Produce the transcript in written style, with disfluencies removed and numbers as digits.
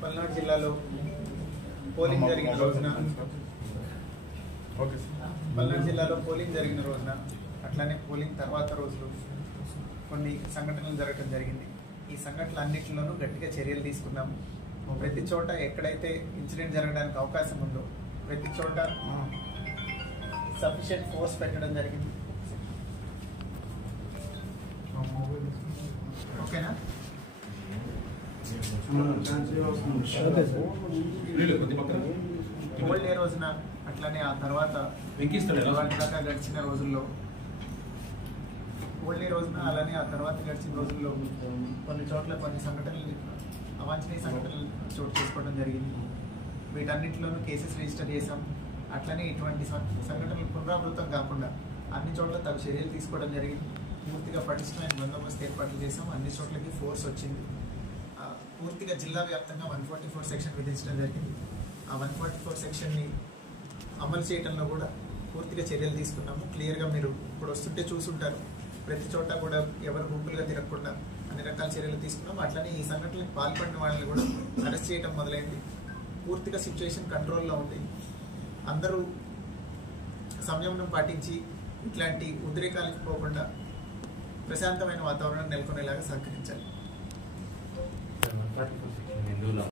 పల్నాడు జిల్లాలో పోలింగ్ జరిగిన రోజున అట్లానే పోలింగ్ తర్వాత రోజులు కొన్ని సంఘటనలు జరగడం జరిగింది. ఈ సంఘటనలన్నింటిలోనూ గట్టిగా చర్యలు తీసుకున్నాము. ప్రతి చోట ఎక్కడైతే ఇన్సిడెంట్ జరగడానికి అవకాశం ఉందో ప్రతి చోట సఫిషియెంట్ ఫోర్స్ పెట్టడం జరిగింది. ఓకేనా? హోల్డే రోజున అట్లానే ఆ తర్వాత దాకా గడిచిన రోజుల్లో హోల్డే రోజున అలానే ఆ తర్వాత గడిచిన రోజుల్లో కొన్ని చోట్ల కొన్ని సంఘటనలు అవాంఛనీయ సంఘటనలు చోటు చేసుకోవడం జరిగింది. వీటన్నిటిలోనూ కేసెస్ రిజిస్టర్ చేశాం. అట్లనే ఇటువంటి సంఘటనలు పునరావృతం కాకుండా అన్ని చోట్ల తగు చర్యలు తీసుకోవడం జరిగింది. పూర్తిగా పటిష్టమైన బందోబస్తు ఏర్పాట్లు చేశాం. అన్ని చోట్లకి ఫోర్స్ వచ్చింది. పూర్తిగా జిల్లా వ్యాప్తంగా 144 సెక్షన్ విధించడం జరిగింది. ఆ 144 సెక్షన్ని అమలు చేయడంలో కూడా పూర్తిగా చర్యలు తీసుకున్నాము. క్లియర్గా మీరు ఇప్పుడు వస్తుంటే చూసుంటారు. ప్రతి చోట కూడా ఎవరు గుంపులుగా తిరగకుండా అన్ని రకాల చర్యలు తీసుకున్నాం. అట్లనే ఈ సంఘటనలకు పాల్పడిన వాళ్ళని కూడా అరెస్ట్ చేయడం మొదలైంది. పూర్తిగా సిచ్యువేషన్ కంట్రోల్లో ఉంది. అందరూ సంయమనం పాటించి ఇట్లాంటి ఉద్రేకాలకు పోకుండా ప్రశాంతమైన వాతావరణం నెలకొనేలాగా సహకరించాలి.